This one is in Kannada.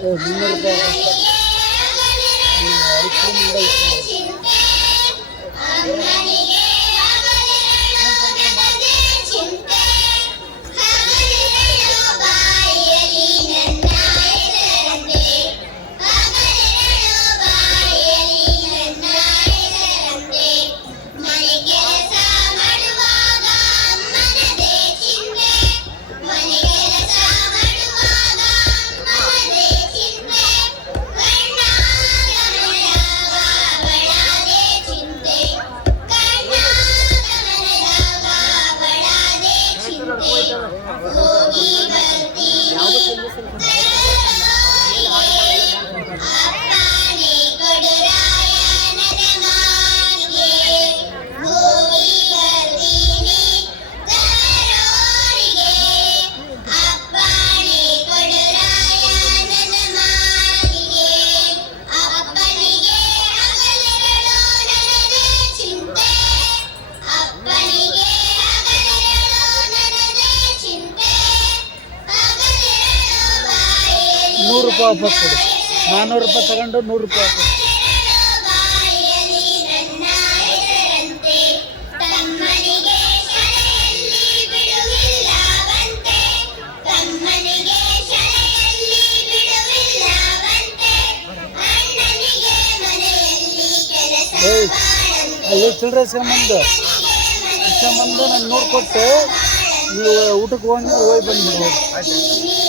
ಮುನ್ನೂರು ರೂಪಾಯಿ ನೂರು ರೂಪಾಯಿ ವಾಪಸ್ ಕೊಡಿ. ನಾನ್ನೂರು ರೂಪಾಯಿ ತಗೊಂಡು ನೂರು ರೂಪಾಯಿ ವಾಪಸ್ ಅಲ್ಲಿ ಚಿಲ್ಲರೆ ಸಂಬಂಧ. ಸಂಬಂಧ ನಾನು ನೋಡ್ಕೊಟ್ಟು ಕೊಟ್ಟು. ನೀವು ಊಟಕ್ಕೆ ಹೋಗಿ ಹೋಗಿ ಬಂದ್ಬಿಡ್ಬೋದು